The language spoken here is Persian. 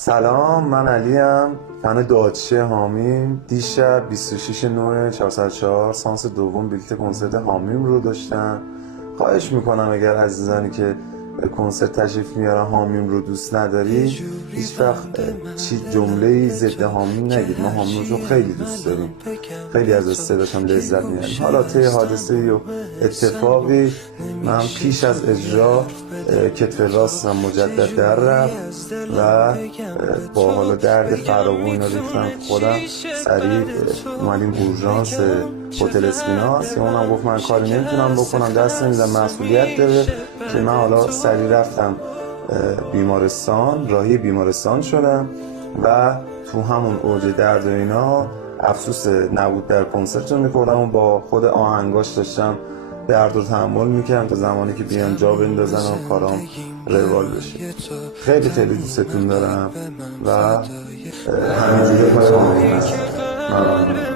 سلام، من علیم، فن داعشی حامیم. دیشب 26/9/404 سانس دوم بلیت کنسرت حامیم رو داشتم. خواهش میکنم اگر عزیزانی که به کنسرت تشریف میارن حامیم رو دوست نداری هیچ وقت جمله‌ای ضد حامیم نگید. ما حامیم رو خیلی دوست داریم، خیلی از صداش هم لذت میبریم. حالا طی حادثه و اتفاقی من پیش از اجرا کتف راستم مجدد در رفت و با حالا درد فراوون اینا ریختم خودم سریع اومدیم اورژانس هتل اسپیناس که اونم گفت من کاری نمیتونم بکنم، دست نمیدم، مسئولیت داره. که من حالا سریع رفتم بیمارستان، راهی بیمارستان شدم و تو همون اوج درد و اینا افسوس نبود در کنسرت رو میخوردم و با خود آهنگاش داشتم درد رو تحمل میکردم تا زمانی که بیان جا بندازن و کارام روال بشه. خیلی خیلی دوستتون دارم و همینجوری باید ممنون.